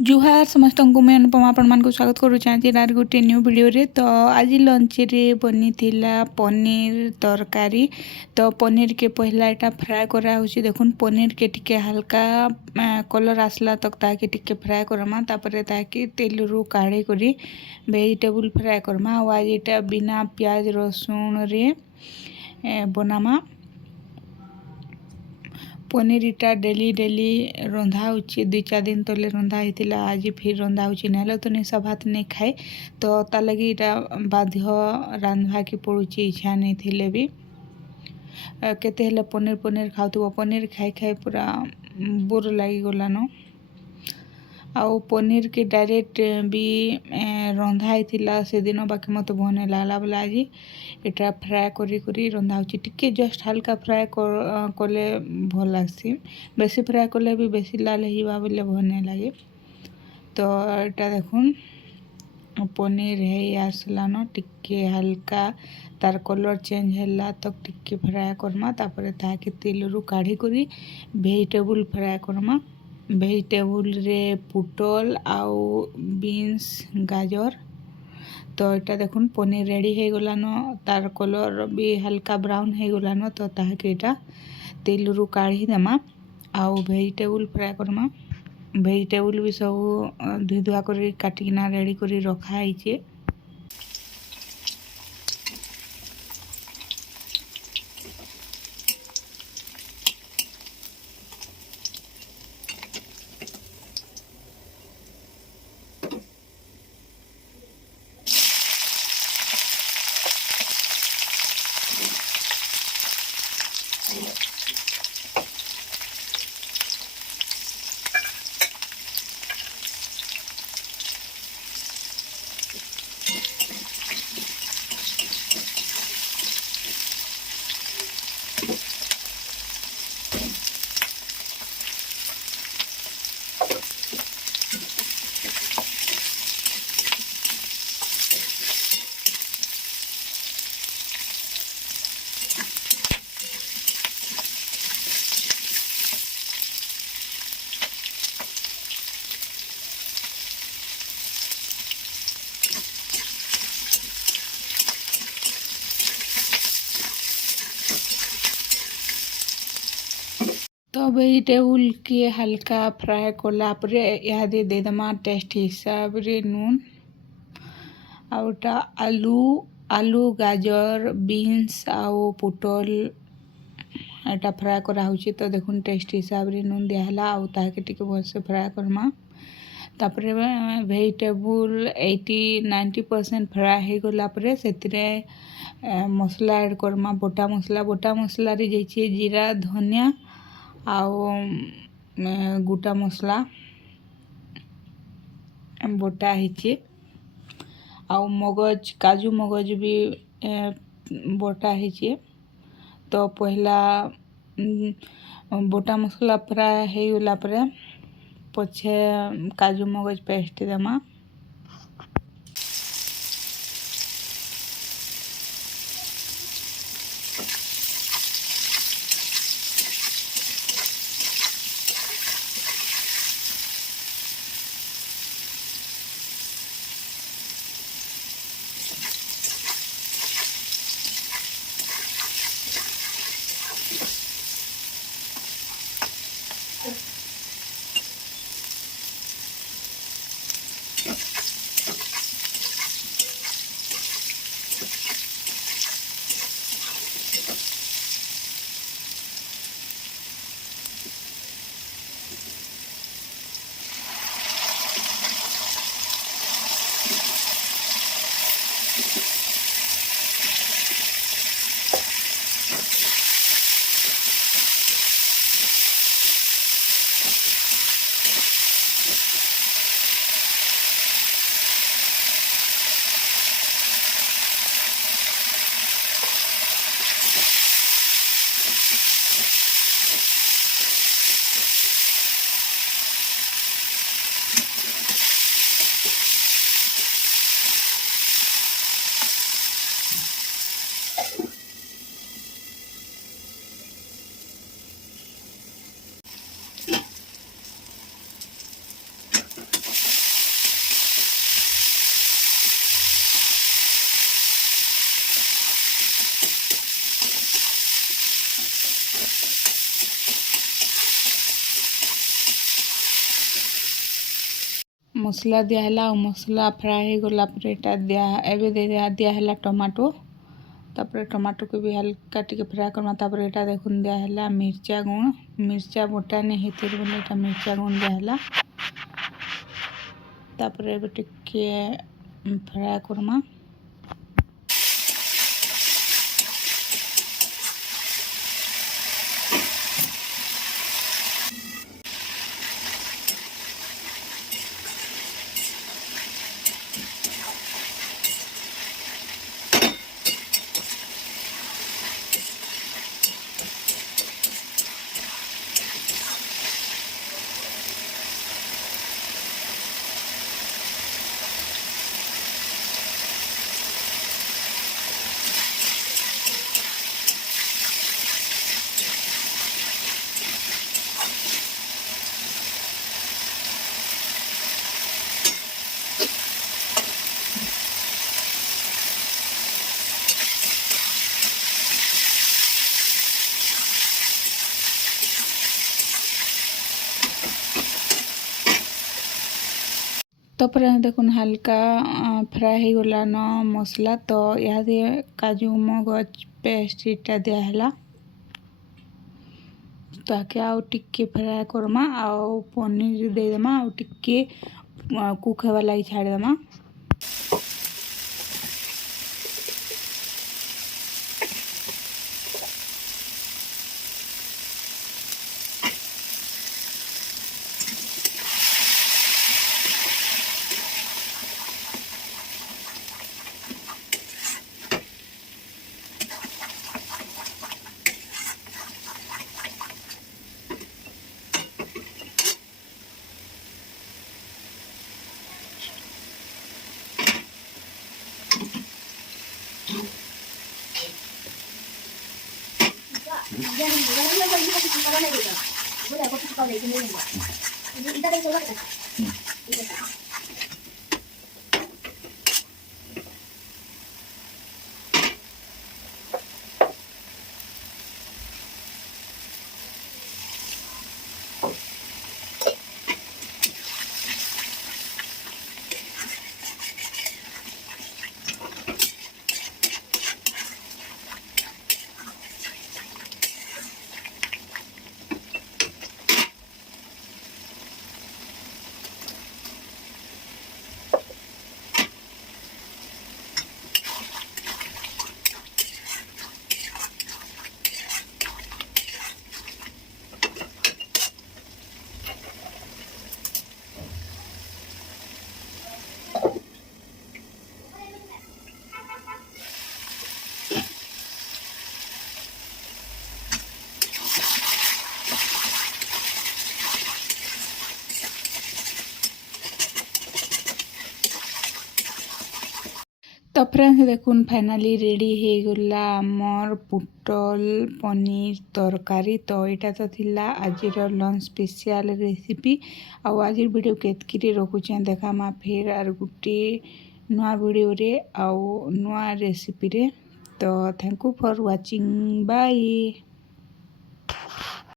जुहार समस्त को मैं अनुपमा आपण मान को स्वागत करूँ आज गोटे न्यू वीडियो रे। तो आज लंच रे बनी थिला पनीर तरकारी। तो पनीर के पहला एटा फ्राए करा होची। देखुन पनीर के टिके हल्का कलर आसला तक ताके टिके फ्राए करमा, तापरे ताके तेल रु काढ़ी करी वेजिटेबल फ्राए करमा। आज एटा बिना प्याज रसुन रे बनामा। पनीर इटा डेली डेली रंधा होची, 2-4 दिन तले रंधा होता, आज फिर रंधा होची। ना तो नहीं सब भात नहीं खाए तो ता लगी इटा बाध्य रांधा के पड़ुची। इच्छा नहीं थिले भी केते हेले पनीर पनीर खाऊ पनीर खाई खाई पूरा बोर लगी गलान। आउ पनीर के डायरेक्ट भी रंधा होता से दिन, बाकी मत भने लागला बोले आज एटा फ्राए करी रंधा होची। टिके जस्ट हल्का फ्राए कले भल लगसी, बेसी फ्राए कले भी बेसी लाल हिवा बोले भने लगे। तो एटा देखुन पनीर है आसलान, टिके हल्का तार कलर चेंज हैला तक टिके फ्राए करमा, तापरे ताके तेल रु काढ़ी करी वेजिटेबल फ्राए करमा। वेजिटेबल रे पुटल आउ बीन्स गाजर। तो यहाँ देखुन पनीर रेडी हो गलान, तार कलर भी हल्का ब्राउन हो गलान। तो ताके यहाँ तेल रु काढ़ी देमा आउ वेजिटेबल फ्राए करमा। वेजिटेबल भी सब धुई धुआ कर काटिना रेडी कर रखाई। तो वेजिटेबल के हल्का फ्राए कला यहाँ दे दमा टेस्ट हिसाब रे नून आउटा आलू गाजर बीन्स आउ पुटल एटा फ्राए करा होची। तो देखुन टेस्ट हिसाब रे नून दियाला आउ ताके टिके भलसे फ्राए करमा। तापरे वेजिटेबल 80-90% फ्राए हो गला परे सेतिरे मसला ऐड करमा। बोटा मसला रे जाइए जीरा धनिया आउ गोटा मसला बोटा हिचे आउ मगज काजू मगज भी बोटा हिचे। तो पहला बोटा मसला फ्राए हो गला परे पछे काजू मगज पेस्ट देमा। मसला दियाला और मसला फ्राए हो गला पर एटा दिया एबे दियाला टमाटो तापर टमाटो को भी हल्का टिके फ्राए करमा तापर एटा देखुन दियाला मिर्चा गुण मिर्चा बोटा नहीं हेतिर बोले एटा मिर्चा गुण दियाला तापर एबे टिके फ्राए करमा तापर देखुन हल्का फ्राए हो गला न मसला तो यहाँ काजू मगज पेस्ट इटा दियाला ताके आउ टिके फ्राए करमा आउ पनीर देदेमा आउ टिके कुक हेबार लागि छाड़देमा तो फ्रेंड्स देखुन फाइनाली रेडी हो गला आमर पुटल पनीर तरकारी तो यहाँ तो थिला आजिर लंच स्पेशल रेसिपी आज वीडियो केतकी रखुचे देखा फिर आर गुटे नुआ वीडियो रे आउ नुआ रेसिपी रे तो thank you for watching bye.